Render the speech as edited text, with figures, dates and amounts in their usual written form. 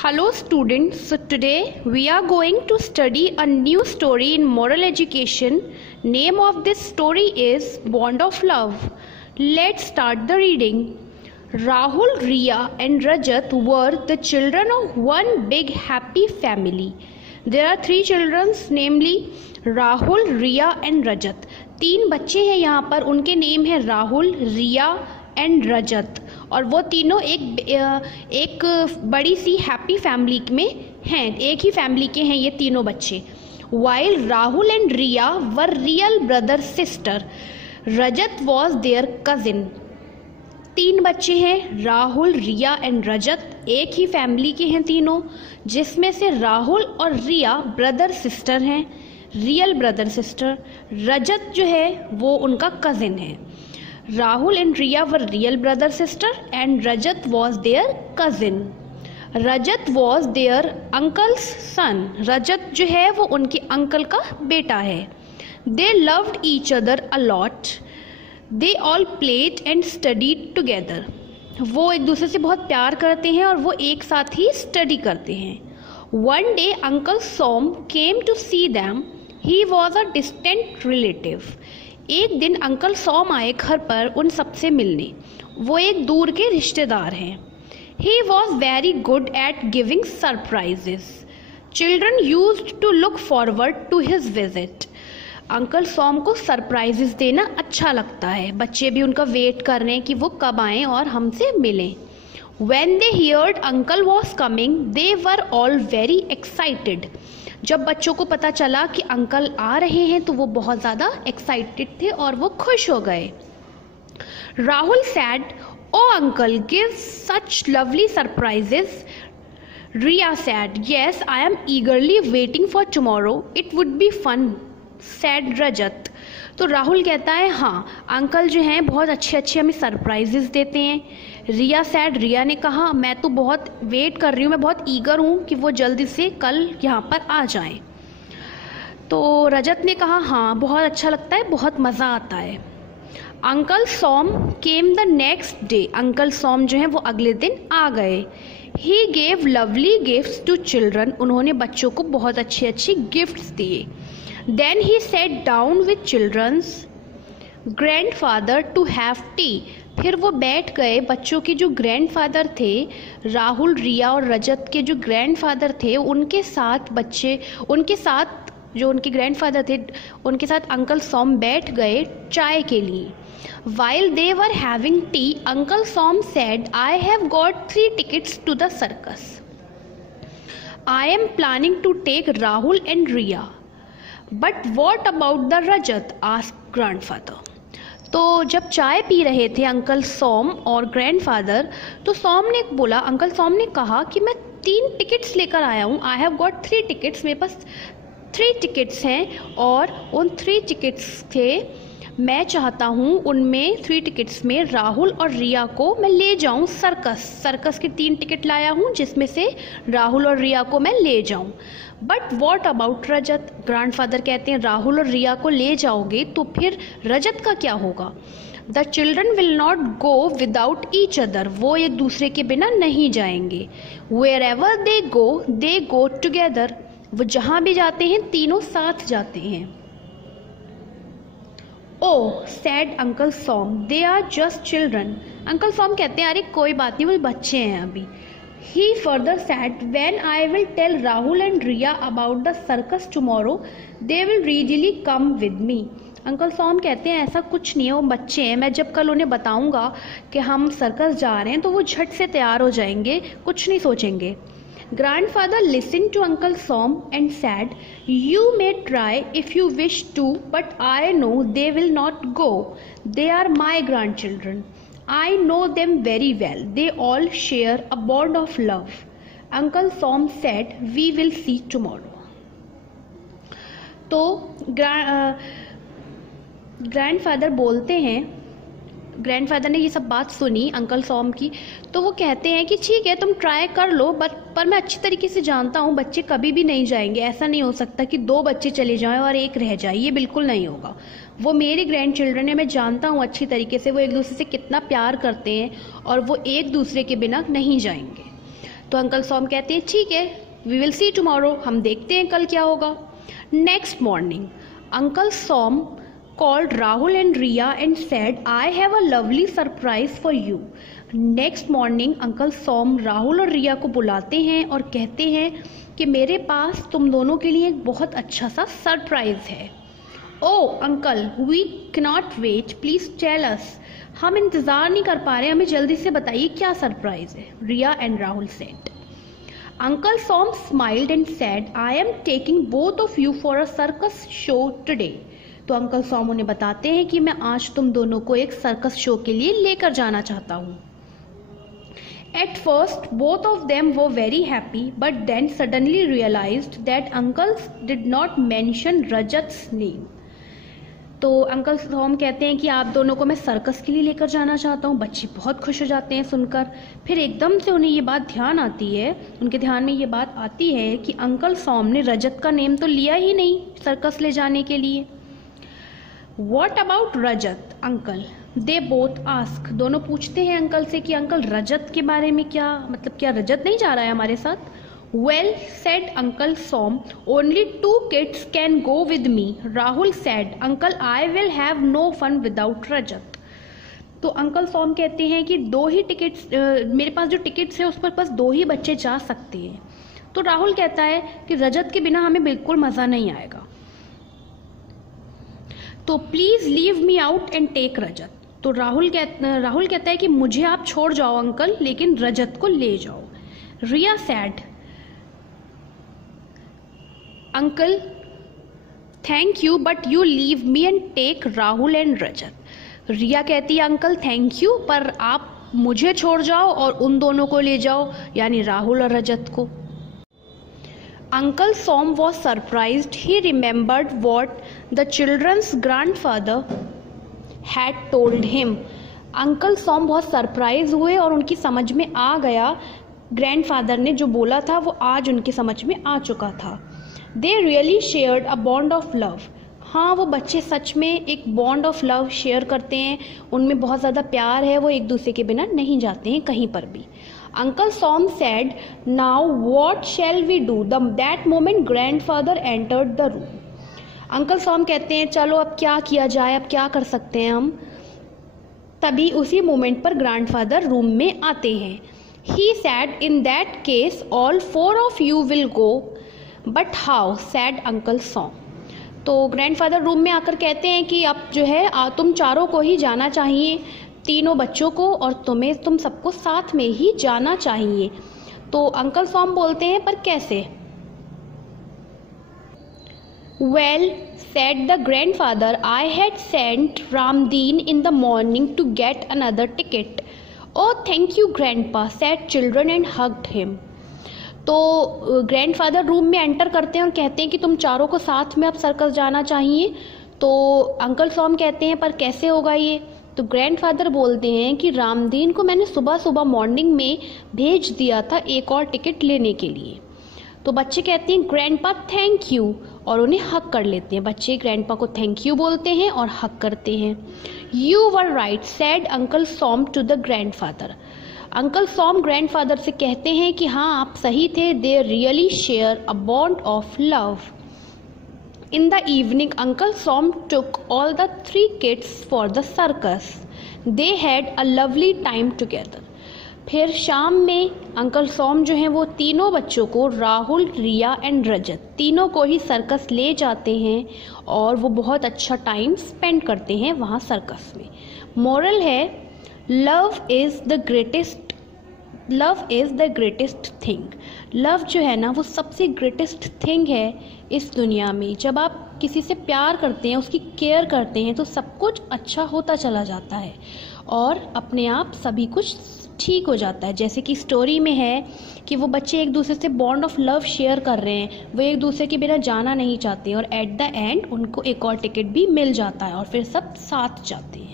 Hello students, so today we are going to study a new story in moral education. Name of this story is Bond of Love. Let's start the reading. Rahul, Riya and Rajat were the children of one big happy family. There are three children, namely Rahul, Riya and Rajat. तीन बच्चे हैं यहाँ पर, उनके name है राहुल, रिया and रजत और वो तीनों एक बड़ी सी हैप्पी फैमिली में हैं, एक ही फैमिली के हैं ये तीनों बच्चे. While Rahul and Riya were real brother sister, Rajat was their cousin. तीन बच्चे हैं, राहुल, रिया एंड रजत, एक ही फैमिली के हैं तीनों, जिसमें से राहुल और रिया ब्रदर सिस्टर हैं, रियल ब्रदर सिस्टर. रजत जो है वो उनका कजिन है. Rahul and Riya were real brother sister and Rajat was their cousin. Rajat was their uncle's son, Rajat जो है वो उनके अंकल का बेटा है. They loved each other a lot, they all played and studied together. वो एक दूसरे से बहुत प्यार करते हैं और वो एक साथ ही स्टडी करते हैं. One day uncle Som came to see them, he was a distant relative. एक दिन अंकल सोम आए घर पर उन सबसे मिलने, वो एक दूर के रिश्तेदार हैं. He was very good at giving surprises. Children used to look forward to his visit. Uncle Som को सरप्राइजेस देना अच्छा लगता है, बच्चे भी उनका वेट कर रहे हैं कि वो कब आएं और हमसे मिलें. When they heard uncle was coming, they were all very excited. जब बच्चों को पता चला कि अंकल आ रहे हैं तो वो बहुत ज़्यादा एक्साइटेड थे और वो खुश हो गए. Rahul said, "Oh uncle, give such lovely surprises." Riya said, "Yes, I am eagerly waiting for tomorrow. It would be fun." said Rajat. तो राहुल कहता है हाँ, अंकल जो हैं बहुत अच्छे अच्छे हमें सरप्राइजेस देते हैं. रिया सैड, रिया ने कहा मैं तो बहुत वेट कर रही हूँ, मैं बहुत ईगर हूँ कि वो जल्दी से कल यहाँ पर आ जाएं. तो रजत ने कहा हाँ, बहुत अच्छा लगता है, बहुत मज़ा आता है. Uncle Som came the next day, uncle Som जो हैं वो अगले दिन आ गए. He gave lovely gifts to children, उन्होंने बच्चों को बहुत अच्छे अच्छे गिफ्ट्स दिए. Then he sat down with children's grandfather to have tea. फिर वो बैठ गए, बच्चों के जो ग्रैंडफादर थे, राहुल, रिया और रजत के जो ग्रैंडफादर थे, उनके साथ बच्चे, उनके साथ जो उनके ग्रैंडफादर थे उनके साथ अंकल सोम बैठ गए चाय के लिए. While they were having tea, Uncle Som said, "I have got 3 tickets to the circus. I am planning to take Rahul and Riya. But what about the Rajat?" asked grandfather. तो जब चाय P रहे थे uncle सोम और grandfather, तो सोम ने बोला, uncle सोम ने कहा कि मैं 3 टिकट्स लेकर आया हूँ. आई हैव गॉट 3 टिकट्स, मेरे पास 3 टिकट्स हैं और उन 3 टिकट्स थे, मैं चाहता हूँ उनमें 3 टिकट्स में राहुल और रिया को मैं ले जाऊँ सर्कस के 3 टिकट लाया हूँ जिसमें से राहुल और रिया को मैं ले जाऊँ. But what about Rajat, grandfather कहते हैं राहुल और रिया को ले जाओगे तो फिर रजत का क्या होगा. The children will not go without each other, वो एक दूसरे के बिना नहीं जाएंगे. Wherever they go together, वो जहाँ भी जाते हैं तीनों साथ जाते हैं. Oh sad uncle Som, they are just children. Uncle Som कहते हैं अरे कोई बात नहीं, वो बच्चे हैं अभी. He further said, "When I will tell Rahul and Riya about the circus tomorrow, they will readily come with me." Uncle Som कहते हैं ऐसा कुछ नहीं है, वो बच्चे हैं, मैं जब कल उन्हें बताऊंगा कि हम सर्कस जा रहे हैं तो वो झट से तैयार हो जाएंगे, कुछ नहीं सोचेंगे. Grandfather listened to Uncle Som and said, "You may try if you wish to, but I know they will not go. They are my grandchildren. I know them very well. They all share a bond of love." Uncle Som said, "We will see tomorrow." तो grandfather बोलते हैं, grandfather ने ये सब बात सुनी uncle सोम की, तो वो कहते हैं कि ठीक है तुम ट्राई कर लो, पर मैं अच्छी तरीके से जानता हूँ बच्चे कभी भी नहीं जाएंगे. ऐसा नहीं हो सकता कि 2 बच्चे चले जाएं और एक रह जाए, ये बिल्कुल नहीं होगा. वो मेरे ग्रैंड चिल्ड्रन है, मैं जानता हूँ अच्छी तरीके से वो एक दूसरे से कितना प्यार करते हैं और वो एक दूसरे के बिना नहीं जाएंगे. तो अंकल सॉम कहते हैं ठीक है, वी विल सी टुमारो, हम देखते हैं कल क्या होगा। Next morning uncle Som called Rahul and Riya and said, I have a lovely surprise for you. Next morning uncle Som Rahul और रिया को बुलाते हैं और कहते हैं कि मेरे पास तुम दोनों के लिए एक बहुत अच्छा सा सरप्राइज है। Oh uncle, we cannot wait, please tell us. हम इंतज़ार नहीं कर पा रहे, हमें जल्दी से बताइए क्या सरप्राइज है, Riya and Rahul said. Uncle Som smiled and said, I am taking both of you for a circus show today. तो अंकल सॉम उन्हें बताते हैं कि मैं आज तुम दोनों को एक सर्कस शो के लिए लेकर जाना चाहता हूँ। At first both of them were very happy, but then suddenly realized that uncle's did not mention Rajat's name. तो अंकल सॉम कहते हैं कि आप दोनों को मैं सर्कस के लिए लेकर जाना चाहता हूँ। बच्चे बहुत खुश हो जाते हैं सुनकर। फिर एकदम से उन्हें ये बात ध्यान आती है, उनके ध्यान में ये बात आती है कि अंकल सॉम ने रजत का नेम तो लिया ही नहीं सर्कस ले जाने के लिए। What about Rajat uncle? They both ask, दोनों पूछते हैं अंकल से कि अंकल रजत के बारे में क्या, मतलब क्या रजत नहीं जा रहा है हमारे साथ? Well said uncle Som, only 2 kids can go with me. Rahul said, uncle I will have no fun without Rajat. तो अंकल सॉम कहते हैं कि 2 ही टिकट्स, मेरे पास जो टिकट्स है उस पर बस 2 ही बच्चे जा सकते हैं। तो राहुल कहता है कि रजत के बिना हमें बिल्कुल मज़ा नहीं आएगा, तो please leave me out and take Rajat. तो राहुल कहता है कि मुझे आप छोड़ जाओ अंकल, लेकिन रजत को ले जाओ। Riya said, uncle thank you but you leave me and take Rahul and Rajat. Riya कहती है अंकल थैंक यू, पर आप मुझे छोड़ जाओ और उन दोनों को ले जाओ, यानी राहुल और रजत को। Uncle Som was surprised. He remembered what the children's grandfather had told him. Uncle Som बहुत सरप्राइज हुए और उनकी समझ में आ गया, ग्रैंडफादर ने जो बोला था वो आज उनकी समझ में आ चुका था। They really shared a bond of love. हाँ, वो बच्चे सच में एक बॉन्ड ऑफ लव शेयर करते हैं, उनमें बहुत ज़्यादा प्यार है, वो एक दूसरे के बिना नहीं जाते हैं कहीं पर भी। Uncle Som said, now what shall we do? That moment grandfather entered the room. Uncle Som कहते हैं चलो अब क्या किया जाए, अब क्या कर सकते हैं हम। तभी उसी मोमेंट पर ग्रैंडफादर रूम में आते हैं। He said, in that case all 4 of you will go, but how? said Uncle Som. तो ग्रैंडफादर रूम में आकर कहते हैं कि अब जो है तुम चारों को ही जाना चाहिए, तीनों बच्चों को और तुम सबको साथ में ही जाना चाहिए। तो अंकल सॉम बोलते हैं पर कैसे? Well said the grandfather, I had sent Ramdin in the morning to get another ticket. Oh thank you grandpa, said children and hugged him. तो ग्रैंडफादर रूम में एंटर करते हैं और कहते हैं कि तुम चारों को साथ में अब सर्कस जाना चाहिए। तो अंकल सॉम कहते हैं पर कैसे होगा ये? तो ग्रैंडफादर बोलते हैं कि रामदीन को मैंने सुबह सुबह मॉर्निंग में भेज दिया था एक और टिकट लेने के लिए। तो बच्चे कहते हैं ग्रैंडपा थैंक यू, और उन्हें हक कर लेते हैं। बच्चे ग्रैंडपा को थैंक यू बोलते हैं और हक करते हैं। You were right, said uncle Som to the grandfather. Uncle Som grandfather से कहते हैं कि हाँ आप सही थे, they really share a bond of love. In the evening, Uncle Som took all the 3 kids for the circus. They had a lovely time together. फिर शाम में अंकल सॉम जो हैं वो तीनों बच्चों को, राहुल, रिया एंड रजत, तीनों को ही सर्कस ले जाते हैं और वो बहुत अच्छा टाइम स्पेंड करते हैं वहाँ सर्कस में। मोरल है, love is the greatest thing. Love जो है ना वो सबसे ग्रेटेस्ट थिंग है इस दुनिया में। जब आप किसी से प्यार करते हैं, उसकी केयर करते हैं, तो सब कुछ अच्छा होता चला जाता है और अपने आप सभी कुछ ठीक हो जाता है। जैसे कि स्टोरी में है कि वो बच्चे एक दूसरे से बॉन्ड ऑफ लव शेयर कर रहे हैं, वो एक दूसरे के बिना जाना नहीं चाहते और एट द एंड उनको एक और टिकट भी मिल जाता है और फिर सब साथ जाते हैं।